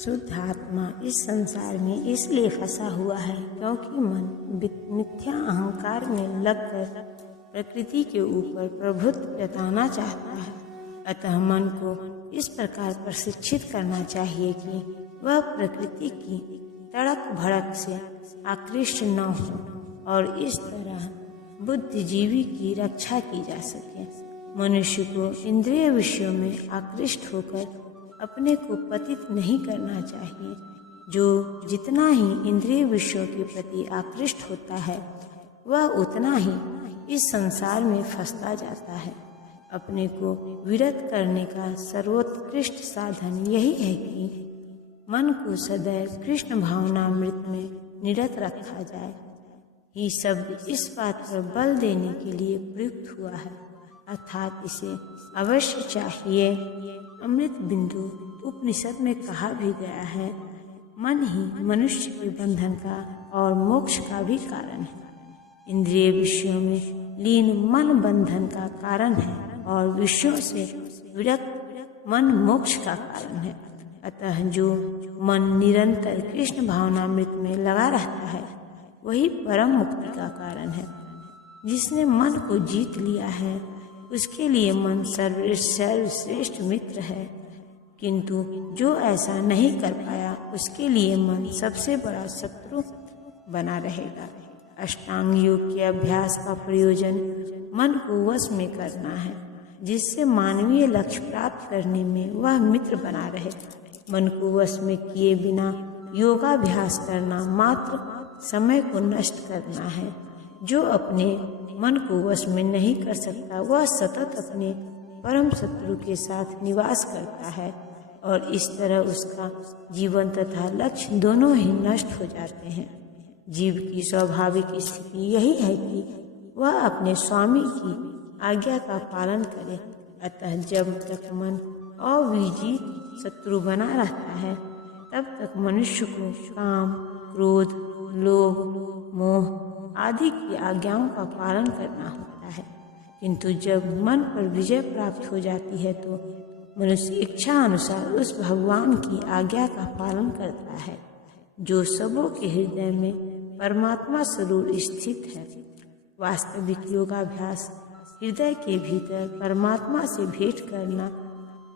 शुद्ध आत्मा इस संसार में इसलिए फंसा हुआ है क्योंकि मन मिथ्या अहंकार में लगकर प्रकृति के ऊपर प्रभुत्व जताना चाहता है। अतः मन को इस प्रकार प्रशिक्षित करना चाहिए कि वह प्रकृति की तड़क भड़क से आकृष्ट न हो और इस तरह बुद्धिजीवी की रक्षा की जा सके। मनुष्य को इंद्रिय विषयों में आकृष्ट होकर अपने को पतित नहीं करना चाहिए। जो जितना ही इंद्रिय विषयों के प्रति आकृष्ट होता है वह उतना ही इस संसार में फंसता जाता है। अपने को विरत करने का सर्वोत्कृष्ट साधन यही है कि मन को सदैव कृष्ण भावनामृत में निरत रखा जाए। ही शब्द इस बात पर बल देने के लिए प्रयुक्त हुआ है, अर्थात इसे अवश्य चाहिए। अमृत बिंदु उपनिषद में कहा भी गया है, मन ही मनुष्य के बंधन का और मोक्ष का भी कारण है। इंद्रिय विषयों में लीन मन बंधन का कारण है और विषयों से विरक्त मन मोक्ष का कारण है। अतः जो मन निरंतर कृष्ण भावनामृत में लगा रहता है वही परम मुक्ति का कारण है। जिसने मन को जीत लिया है उसके लिए मन सर्वश्रेष्ठ मित्र है, किंतु जो ऐसा नहीं कर पाया उसके लिए मन सबसे बड़ा शत्रु बना रहेगा। अष्टांग योग के अभ्यास का प्रयोजन मन को वश में करना है, जिससे मानवीय लक्ष्य प्राप्त करने में वह मित्र बना रहे। मन को वश में किए बिना योगाभ्यास करना मात्र समय को नष्ट करना है। जो अपने मन को वश में नहीं कर सकता वह सतत अपने परम शत्रु के साथ निवास करता है और इस तरह उसका जीवन तथा लक्ष्य दोनों ही नष्ट हो जाते हैं। जीव की स्वाभाविक स्थिति यही है कि वह अपने स्वामी की आज्ञा का पालन करे। अतः जब तक मन अविजित शत्रु बना रहता है तब तक मनुष्य को काम, क्रोध, लोभ, मोह आदि की आज्ञाओं का पालन करना होता है। किंतु जब मन पर विजय प्राप्त हो जाती है तो मनुष्य इच्छा अनुसार उस भगवान की आज्ञा का पालन करता है जो सबों के हृदय में परमात्मा स्वरूप स्थित है। वास्तविक योगाभ्यास हृदय के भीतर परमात्मा से भेंट करना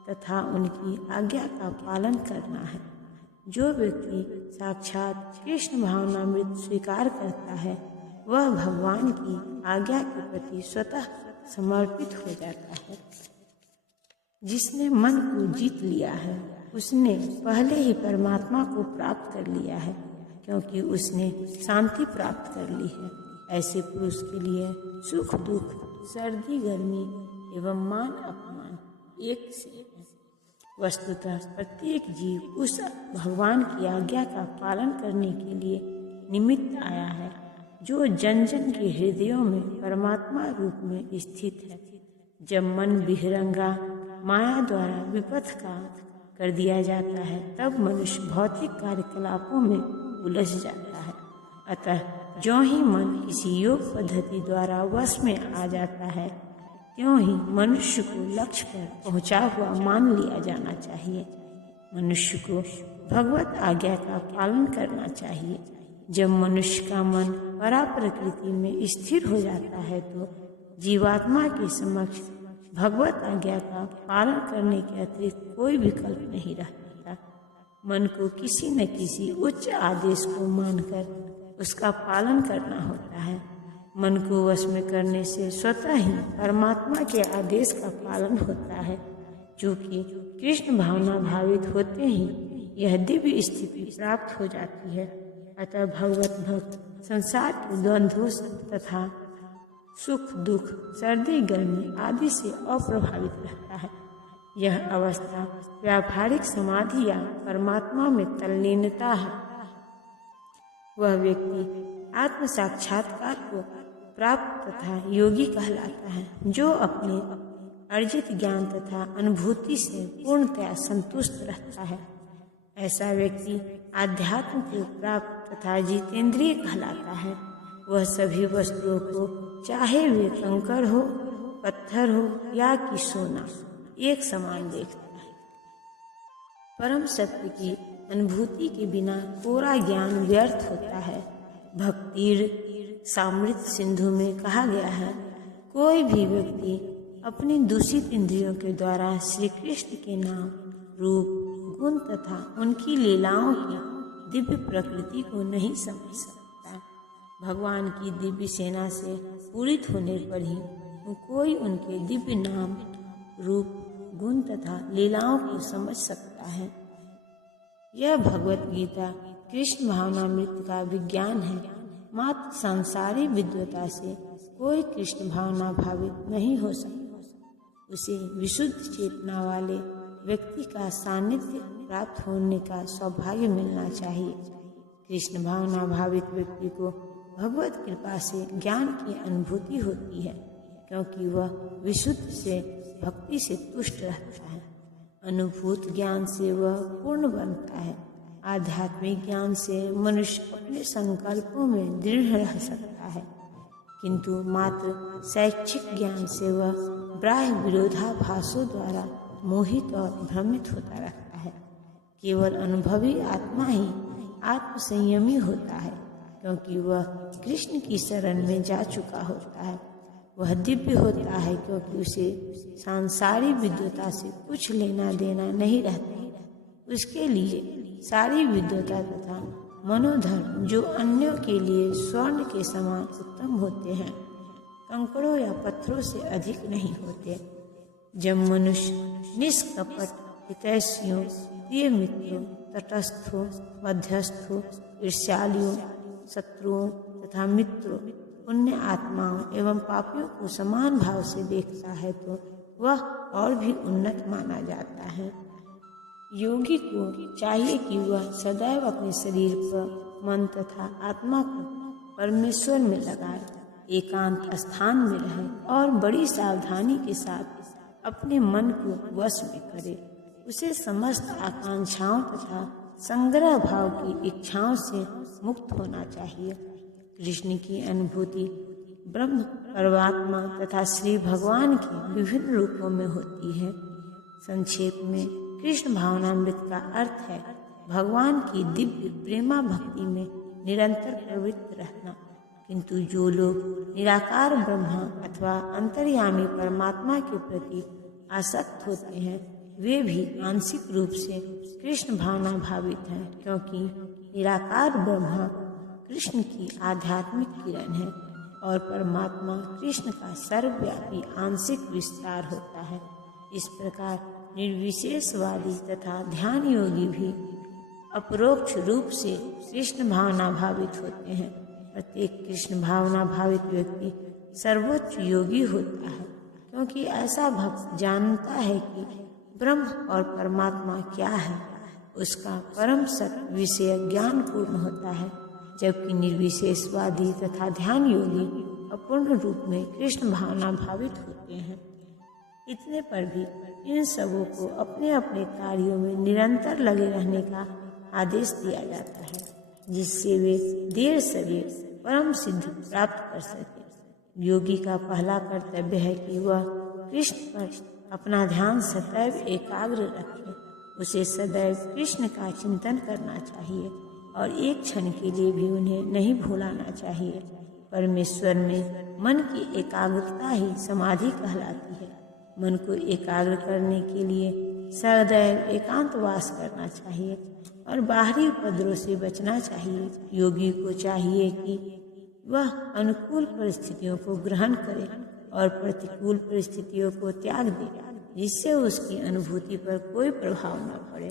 तथा उनकी आज्ञा का पालन करना है। जो व्यक्ति साक्षात कृष्ण भावनामृत स्वीकार करता है वह भगवान की आज्ञा के प्रति स्वतः समर्पित हो जाता है। जिसने मन को जीत लिया है उसने पहले ही परमात्मा को प्राप्त कर लिया है, क्योंकि उसने शांति प्राप्त कर ली है। ऐसे पुरुष के लिए सुख दुख, सर्दी गर्मी एवं मान अपमान एक से है। वस्तुतः प्रत्येक जीव उस भगवान की आज्ञा का पालन करने के लिए निमित्त आया है जो जन जन के हृदयों में परमात्मा रूप में स्थित है। जब मन विहरंगा माया द्वारा विपथ का कर दिया जाता है तब मनुष्य भौतिक कार्यकलापों में उलझ जाता है। अतः जो ही मन किसी योग पद्धति द्वारा वश में आ जाता है त्यों ही मनुष्य को लक्ष्य पर पहुंचा हुआ मान लिया जाना चाहिए। मनुष्य को भगवत आज्ञा का पालन करना चाहिए। जब मनुष्य का मन परा प्रकृति में स्थिर हो जाता है तो जीवात्मा के समक्ष भगवत आज्ञा का पालन करने के अतिरिक्त कोई विकल्प नहीं रहता। मन को किसी न किसी उच्च आदेश को मानकर उसका पालन करना होता है। मन को वश में करने से स्वतः ही परमात्मा के आदेश का पालन होता है। चूँकि कृष्ण भावना भावित होते ही यह दिव्य स्थिति प्राप्त हो जाती है। अतः भगवत भक्त संसार के द्वंद्वों तथा सुख दुख, सर्दी गर्मी आदि से अप्रभावित रहता है। यह अवस्था व्यावहारिक समाधि या परमात्मा में तल्लीनता है। वह व्यक्ति आत्म साक्षात्कार को प्राप्त तथा योगी कहलाता है, जो अपने अर्जित ज्ञान तथा अनुभूति से पूर्णतया संतुष्ट रहता है। ऐसा व्यक्ति आध्यात्म को प्राप्त तथा जितेंद्रिय कहलाता है। वह सभी वस्तुओं को, चाहे वे कंकड़ हो, पत्थर हो या कि सोना, एक समान देखता है। परम सत्य की अनुभूति के बिना कोरा ज्ञान व्यर्थ होता है। भक्ति सामृत सिंधु में कहा गया है, कोई भी व्यक्ति अपनी दूषित इंद्रियों के द्वारा श्री कृष्ण के नाम, रूप, गुण तथा उनकी लीलाओं की दिव्य प्रकृति को नहीं समझ सकता। भगवान की दिव्य सेना से पूरित होने पर ही कोई उनके दिव्य नाम, रूप, गुण तथा लीलाओं को समझ सकता है। यह भगवत गीता कृष्ण भावनामृत का विज्ञान है। मात्र सांसारिक विद्वता से कोई कृष्ण भावना भावित नहीं हो सकता। उसे विशुद्ध चेतना वाले व्यक्ति का सानिध्य प्राप्त होने का सौभाग्य मिलना चाहिए। कृष्ण भावना भावित व्यक्ति को भगवत कृपा से ज्ञान की अनुभूति होती है, क्योंकि वह विशुद्ध से भक्ति से तुष्ट रहता है। अनुभूत ज्ञान से वह पूर्ण बनता है। आध्यात्मिक ज्ञान से मनुष्य अपने संकल्पों में दृढ़ रह सकता है, किंतु मात्र शैक्षिक ज्ञान से वह बाह्य विरोधाभासों द्वारा मोहित और भ्रमित होता रहता है। केवल अनुभवी आत्मा ही आत्मसंयमी होता है, क्योंकि वह कृष्ण की शरण में जा चुका होता है। वह दिव्य होता है, क्योंकि उसे सांसारिक विद्वता से कुछ लेना देना नहीं रहता। उसके लिए सारी विद्वता तथा मनोधर्म, जो अन्यों के लिए स्वर्ण के समान उत्तम होते हैं, कंकड़ों या पत्थरों से अधिक नहीं होते। जब मनुष्य निष्कपट, हितैषियों, प्रिय मित्रों, तटस्थों, मध्यस्थों, ईर्ष्यालुओं, शत्रुओं तथा मित्रों, पुण्य आत्माओं एवं पापियों को समान भाव से देखता है, तो वह और भी उन्नत माना जाता है। योगी को चाहिए कि वह सदैव अपने शरीर पर, मन तथा आत्मा को परमेश्वर में लगाए, एकांत स्थान में रहे और बड़ी सावधानी के साथ अपने मन को वश में करे। उसे समस्त आकांक्षाओं तथा संग्रह भाव की इच्छाओं से मुक्त होना चाहिए। कृष्ण की अनुभूति ब्रह्म, परमात्मा तथा श्री भगवान के विभिन्न रूपों में होती है। संक्षेप में कृष्ण भावनामृत का अर्थ है भगवान की दिव्य प्रेमा भक्ति में निरंतर प्रवृत्त रहना। किंतु जो लोग निराकार ब्रह्मा अथवा अंतर्यामी परमात्मा के प्रति आसक्त होते हैं, वे भी आंशिक रूप से कृष्ण भावना भावित हैं, क्योंकि निराकार ब्रह्मा कृष्ण की आध्यात्मिक किरण है और परमात्मा कृष्ण का सर्वव्यापी आंशिक विस्तार होता है। इस प्रकार निर्विशेषवादी तथा ध्यान योगी भी अपरोक्ष रूप से कृष्ण भावना भावित होते हैं। प्रत्येक कृष्ण भावना भावित व्यक्ति सर्वोच्च योगी होता है, क्योंकि ऐसा भक्त जानता है कि ब्रह्म और परमात्मा क्या है। उसका परम सत्य विषय ज्ञान पूर्ण होता है, जबकि निर्विशेषवादी तथा ध्यान योगी अपूर्ण रूप में कृष्ण भावना भावित होते हैं। इतने पर भी इन सबों को अपने अपने कार्यों में निरंतर लगे रहने का आदेश दिया जाता है, जिससे वे देर सवेर परम सिद्धि प्राप्त कर सके। योगी का पहला कर्तव्य है कि वह कृष्ण पर अपना ध्यान सदैव एकाग्र रखे। उसे सदैव कृष्ण का चिंतन करना चाहिए और एक क्षण के लिए भी उन्हें नहीं भूलाना चाहिए। परमेश्वर में मन की एकाग्रता ही समाधि कहलाती है। मन को एकाग्र करने के लिए सदैव एकांतवास करना चाहिए और बाहरी उपद्रव से बचना चाहिए। योगी को चाहिए कि वह अनुकूल परिस्थितियों को ग्रहण करे और प्रतिकूल परिस्थितियों को त्याग दे, जिससे उसकी अनुभूति पर कोई प्रभाव न पड़े।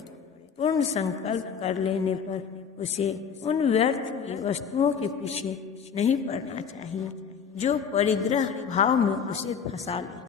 पूर्ण संकल्प कर लेने पर उसे उन व्यर्थ की वस्तुओं के पीछे नहीं पड़ना चाहिए जो परिग्रह भाव में उसे फंसा ले।